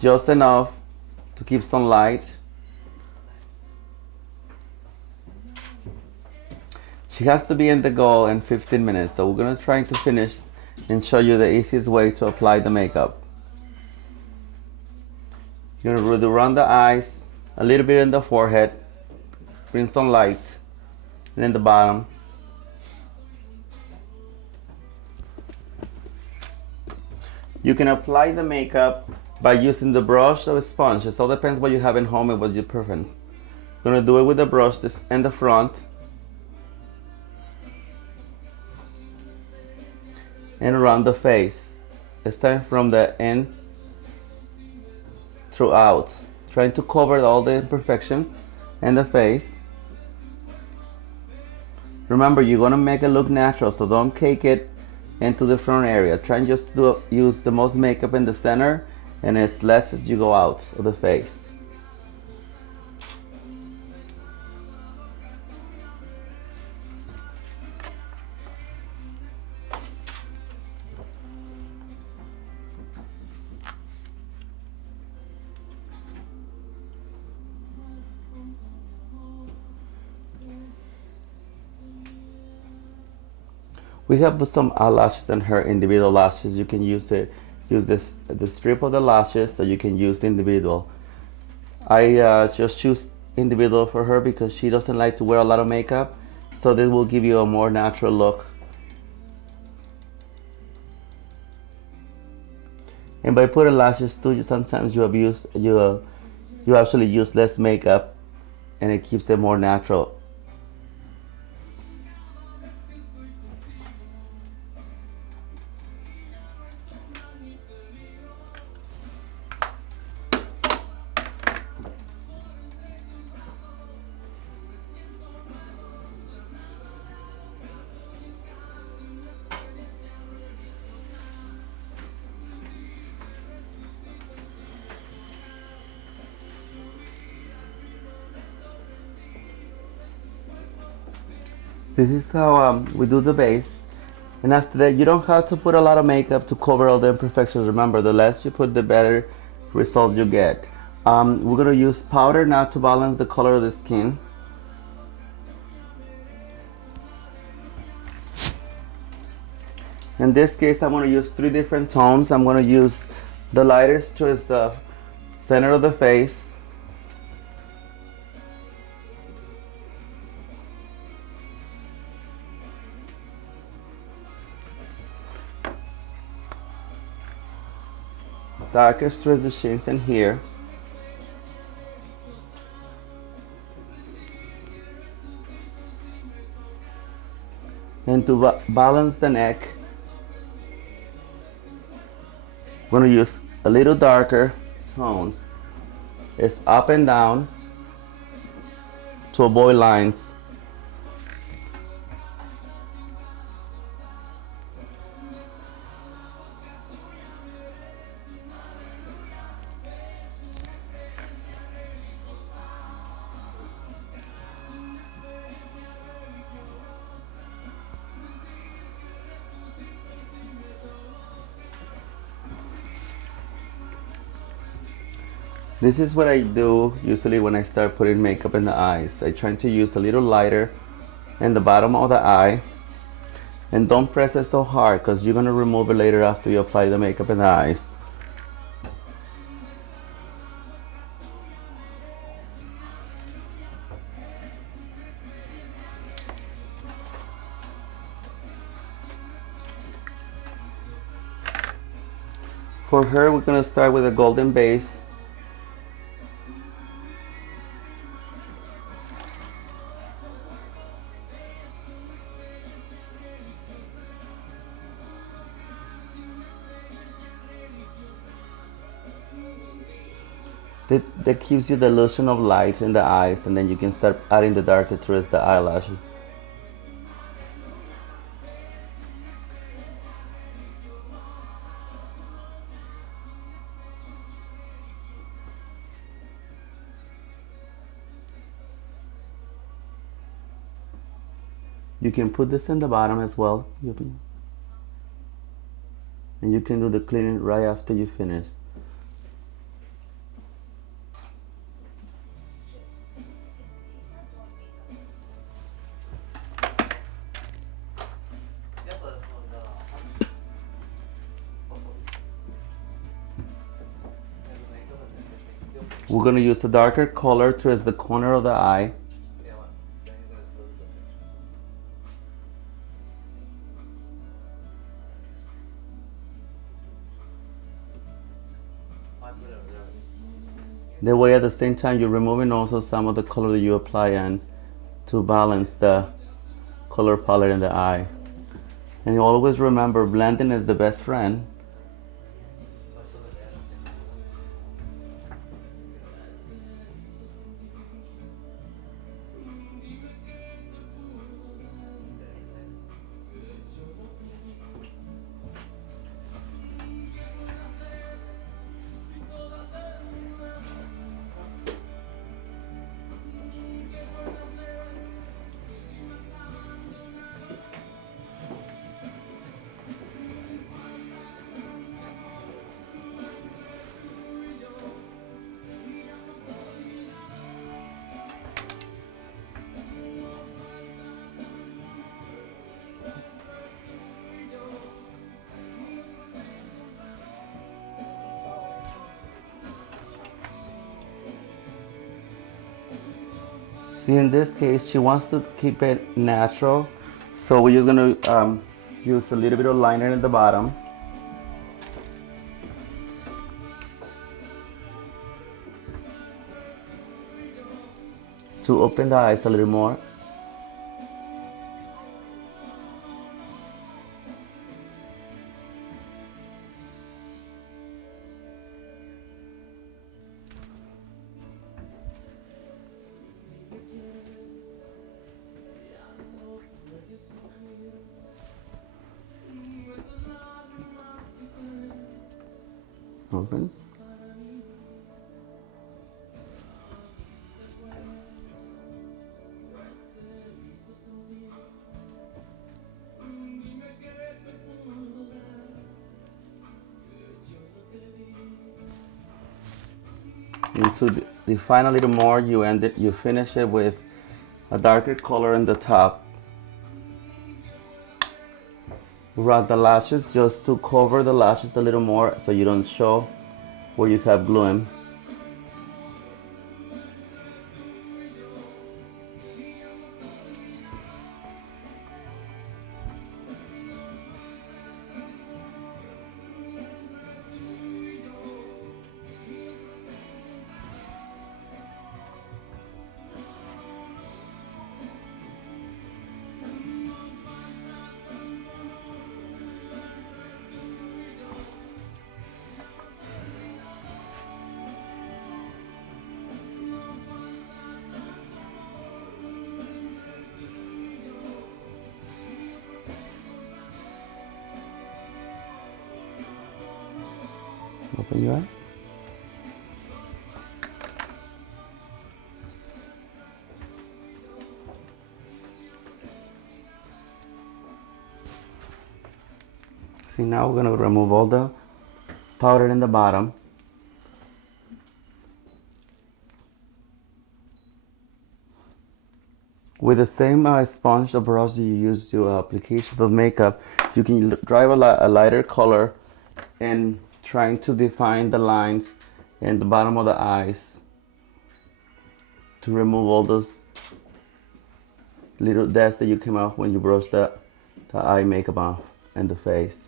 just enough to keep some light. She has to be in the goal in 15 minutes, so we're gonna try to finish and show you the easiest way to apply the makeup. You're gonna do around the eyes, a little bit in the forehead, bring some light, and in the bottom. You can apply the makeup by using the brush or a sponge. It all depends what you have in home and what your preference. You're gonna do it with the brush in the front and around the face. Starting from the end throughout, trying to cover all the imperfections in the face. Remember, you're gonna make it look natural, so don't cake it into the front area. Try and just use the most makeup in the center and as less as you go out of the face. We have put some eyelashes in her individual lashes. You can use the strip of the lashes, so you can use the individual. I just choose individual for her because she doesn't like to wear a lot of makeup, so this will give you a more natural look. And by putting lashes too, sometimes you actually use less makeup, and it keeps it more natural. This is how we do the base. And after that, you don't have to put a lot of makeup to cover all the imperfections. Remember, the less you put, the better results you get. We're gonna use powder now to balance the color of the skin. In this case, I'm gonna use 3 different tones. I'm gonna use the lightest towards the center of the face. Darkest towards the shins and here. And to balance the neck, I'm going to use a little darker tones. It's up and down to avoid lines. This is what I do usually when I start putting makeup in the eyes. I try to use a little lighter in the bottom of the eye, and don't press it so hard because you're going to remove it later after you apply the makeup in the eyes. For her, we're going to start with a golden base. That gives you the illusion of light in the eyes, and then you can start adding the darker towards the eyelashes. You can put this in the bottom as well, and you can do the cleaning right after you finish. We're gonna use a darker color towards the corner of the eye. That way at the same time you're removing also some of the color that you apply in to balance the color palette in the eye. And you always remember blending is the best friend. See, in this case, she wants to keep it natural, so we're just gonna use a little bit of liner in the bottom. To open the eyes a little more. Open. And to define a little more, you finish it with a darker color in the top. Rub the lashes just to cover the lashes a little more so you don't show where you have glue. Open your eyes. See, now we're going to remove all the powder in the bottom. With the same sponge or brush you use your application of makeup, you can drive a lighter color and trying to define the lines in the bottom of the eyes to remove all those little dust that you came off when you brush the eye makeup off and the face.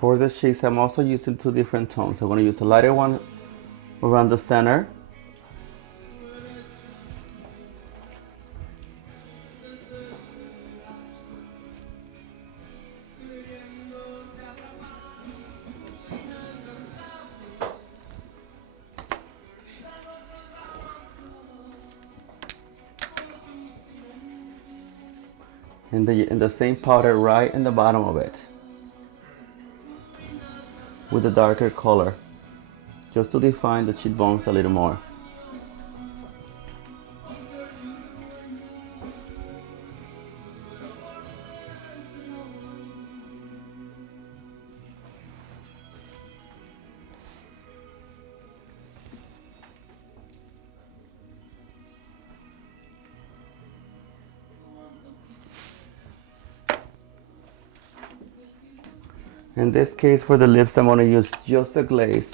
For the cheeks, I'm also using two different tones. I'm going to use a lighter one around the center. And the same powder right in the bottom of it, with a darker color, just to define the cheekbones a little more. In this case, for the lips, I'm going to use just a glaze.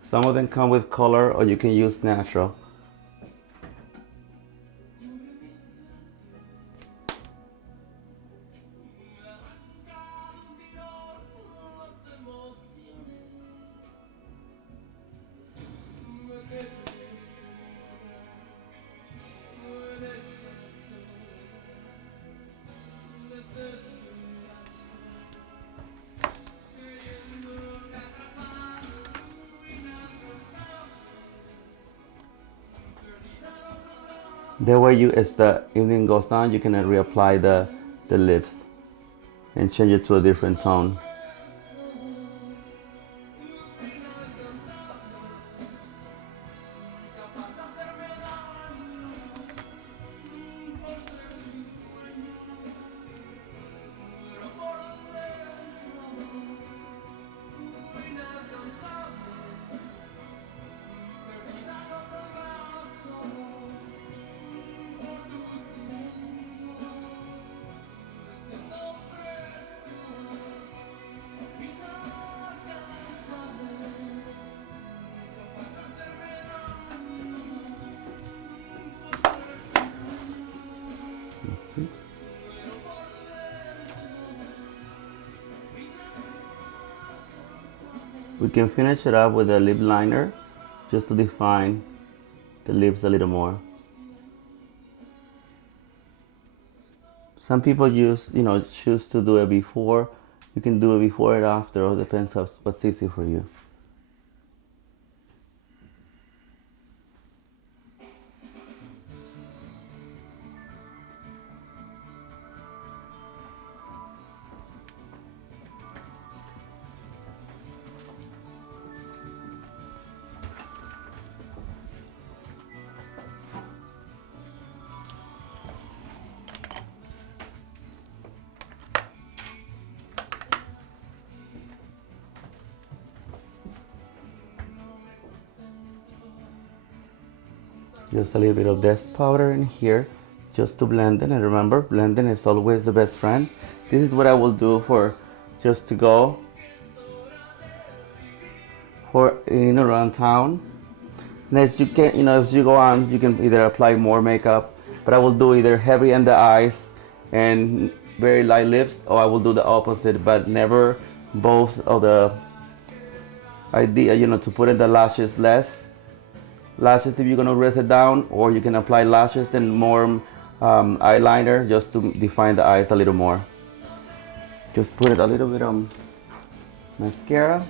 Some of them come with color, or you can use natural. That way, as the evening goes on, you can reapply the lips and change it to a different tone. Let's see. We can finish it up with a lip liner just to define the lips a little more. Some people choose to do it before. You can do it before and after, or depends on what's easy for you. Just a little bit of this powder in here just to blend it. And remember, blending is always the best friend. This is what I will do for just to go for around town. Next, you can, as you go on, you can either apply more makeup, but I will do either heavy on the eyes and very light lips, or I will do the opposite, but never both of the idea, to put in the lashes less. Lashes if you're going to rest it down, or you can apply lashes and more eyeliner just to define the eyes a little more. Just put it a little bit on mascara.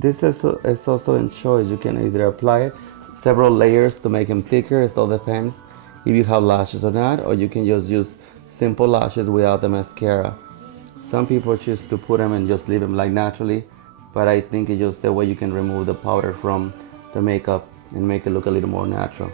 This is also in choice. You can either apply several layers to make them thicker. It all depends if you have lashes or not, or you can just use simple lashes without the mascara. Some people choose to put them and just leave them like naturally, but I think it's just the way you can remove the powder from the makeup and make it look a little more natural.